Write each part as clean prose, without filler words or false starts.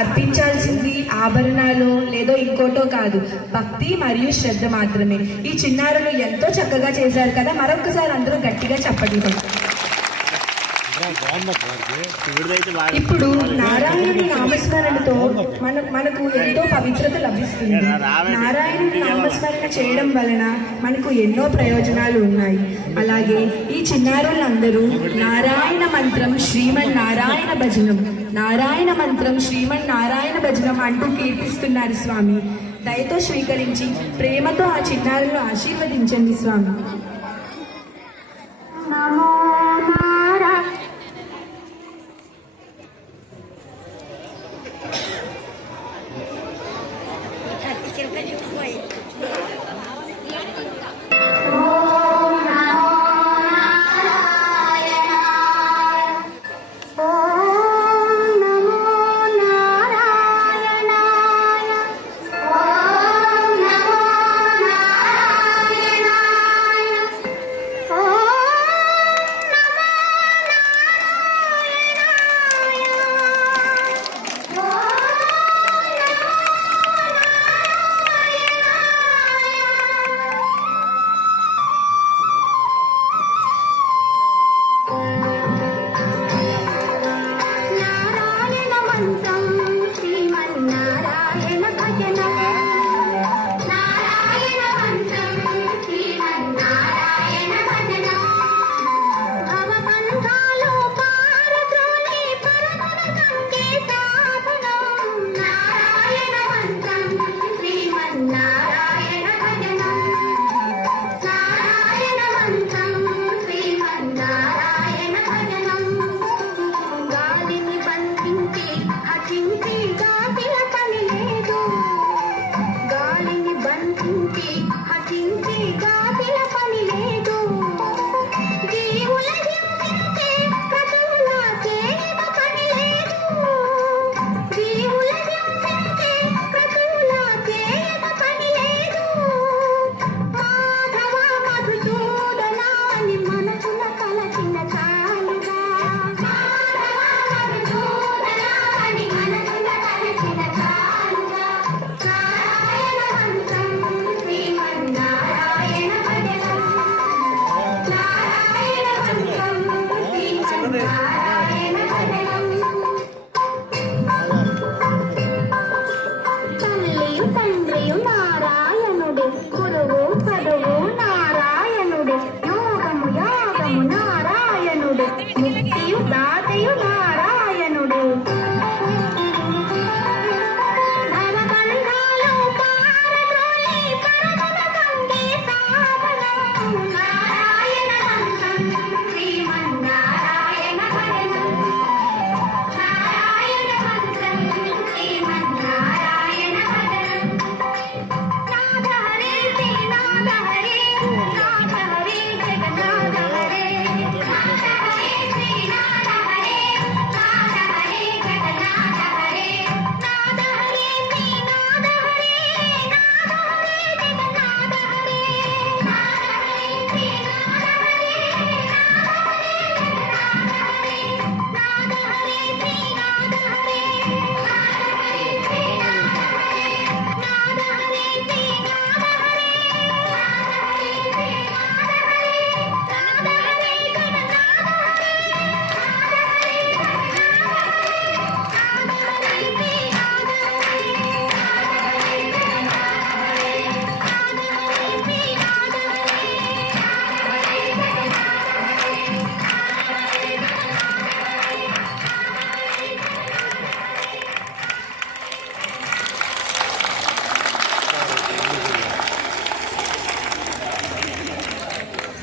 అర్పించాల్సింది ఆభరణాలు లేదో ఇంకోటో కాదు, భక్తి మరియు శ్రద్ధ మాత్రమే. ఈ చిన్నారులు ఎంతో చక్కగా చేశారు కదా. మరొకసారి అందరూ గట్టిగా చప్పట్లు. ఇప్పుడు నారాయణుడి నామస్మరణతో మనకు ఎంతో పవిత్రత లభిస్తుంది. నారాయణుడి నామస్మరణ చేయడం వలన మనకు ఎన్నో ప్రయోజనాలు ఉన్నాయి. అలాగే ఈ చిన్నారులందరూ నారాయణ మంత్రం శ్రీమన్నారాయణ భజనం, నారాయణ మంత్రం శ్రీమన్నారాయణ భజనం అంటూ కీర్తిస్తున్నారు స్వామి. దయతో స్వీకరించి ప్రేమతో ఆ చిన్నారులను ఆశీర్వదించండి స్వామి.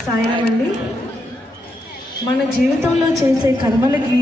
సాయిరామండి. మన జీవితంలో చేసే కర్మలకి